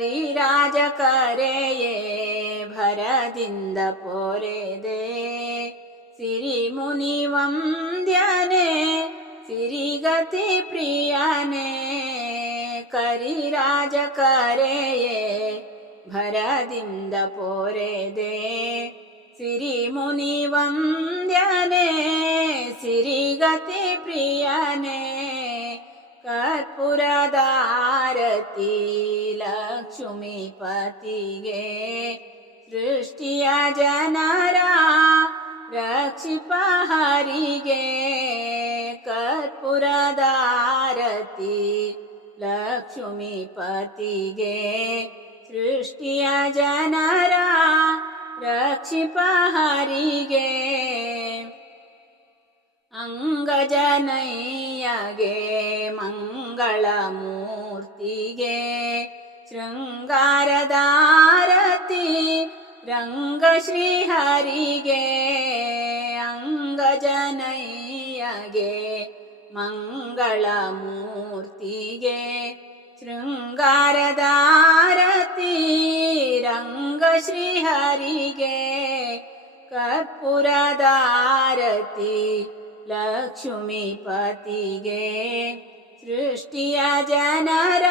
ीराज करे भरदिन्द पोरेरे दे श्रीमुनि वन्द्याने श्रीगति प्रिया ने करिराज करे ये भरदिन्द पोरे दे श्रीमुनि वन्द्यने श्रीगति प्रिया कर्पुरा दारती लक्क्षीपतिति गे दृष्टिया जनारा लक्षी पहारी गे जनरा लक्षी पहारी अङ्गजनय्यगे मङ्गलमूर्तिगे शृङ्गारदारति रङ्गश्रीहरिगे अङ्गजनय्यगे मङ्गलमूर्तिगे शृङ्गारदारति रङ्गश्रीहरिगे कर्पूरधारती ಕರ್ಪುರದಾರತಿ ಲಕ್ಷ್ಮೀಪತಿಗೆ ಸೃಷ್ಟಿಯ ಜನರ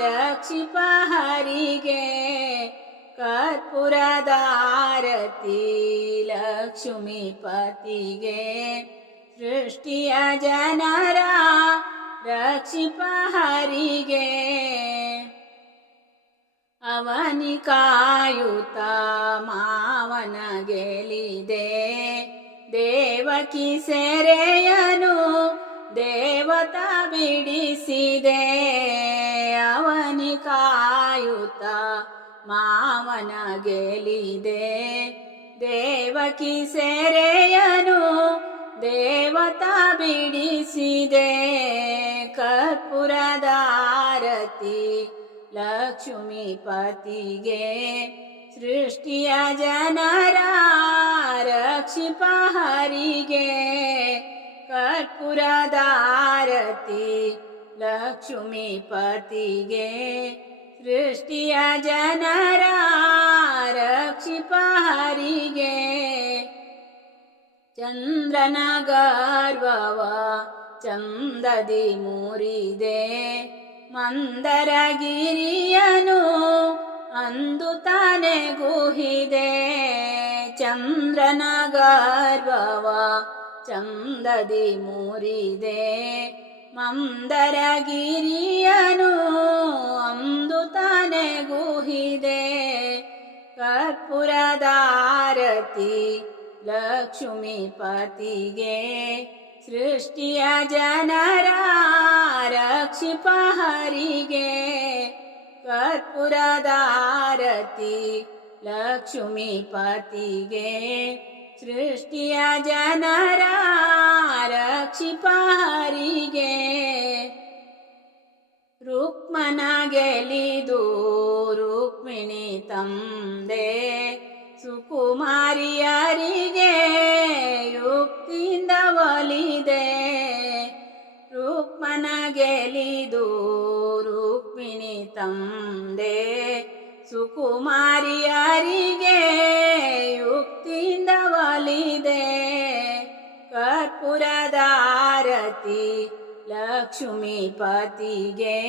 ರಕ್ಷಿಪ ಹರಿಗೆ ಕರ್ಪುರದಾರತಿ ಲಕ್ಷ್ಮೀಪತಿಗೆ ಸೃಷ್ಟಿಯ ಜನರ ರಕ್ಷಿಪ ಹರಿಗೆ ಅವನಿ ಕಾಯುತ ಮಾವನ ಗೆಲಿದೆ ದೇವಕಿ ಸೆರೆಯನು ದೇವತಾ ಬಿಡಿಸಿದೆ. ಅವನಿ ಕಾಯುತ ಮಾವನ ಗೆಲಿದೆ ದೇವಕಿ ಸೆರೆಯನು ದೇವತಾ ಬಿಡಿಸಿದೆ. ಕರ್ಪುರದಾರತಿ ಲಕ್ಷ್ಮೀಪತಿಗೆ ಸೃಷ್ಟಿಯ ಜನರ ರಕ್ಷಿಪ ಹರಿಗೆ ಕರ್ಪುರದಾರತಿ ಲಕ್ಷ್ಮೀಪತಿಗೆ ಸೃಷ್ಟಿಯ ಜನರ ರಕ್ಷಿಪ ಹರಿಗೆ ಚಂದ್ರನ ಗರ್ವವ ಚಂದದಿ ಮುರಿದೆ ಮಂದರಗಿರಿಯನು ಅಂದು ತಾನೆ ಗುಹಿದೆ ಚಂದ್ರನ ಗರ್ವವ ಚಂದದಿ ಮುರಿದೆ ಮಂದರಗಿರಿಯನು ಅಂದು ತಾನೆ ಗುಹಿದೆ ಕರ್ಪುರದಾರತಿ ಲಕ್ಷ್ಮೀಪತಿಗೆ ಸೃಷ್ಟಿಯ ಜನರ ರಕ್ಷಿಪ ಹರಿಗೆ ಕರ್ಪುರದಾರತಿ ಲಕ್ಷ್ಮೀಪತಿಗೆ ಸೃಷ್ಟಿಯ ಜನರ ರಕ್ಷಿಪ ಹರಿಗೆ ರುಕ್ಮನ ಗೆಲಿದು ರುಕ್ಮಿಣಿ ತಂದೆ ಸುಕುಮಾರಿಯರಿಗೆ ತಂದೆ ಸುಕುಮಾರಿಯರಿಗೆ ಯುಕ್ತಿಯಿಂದ ಒಲಿದೆ. ಕರ್ಪುರದಾರತಿ ಲಕ್ಷ್ಮೀಪತಿಗೆ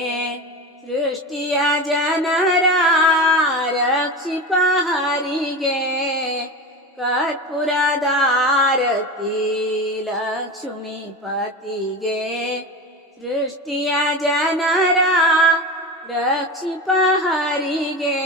ಸೃಷ್ಟಿಯ ಜನರ ರಕ್ಷಿಪಹರಿಗೆ ಕರ್ಪುರದಾರತಿ ಲಕ್ಷ್ಮೀಪತಿಗೆ ಸೃಷ್ಟಿಯ ಜನರ ರಕ್ಷಿಪ ಹರಿಗೆ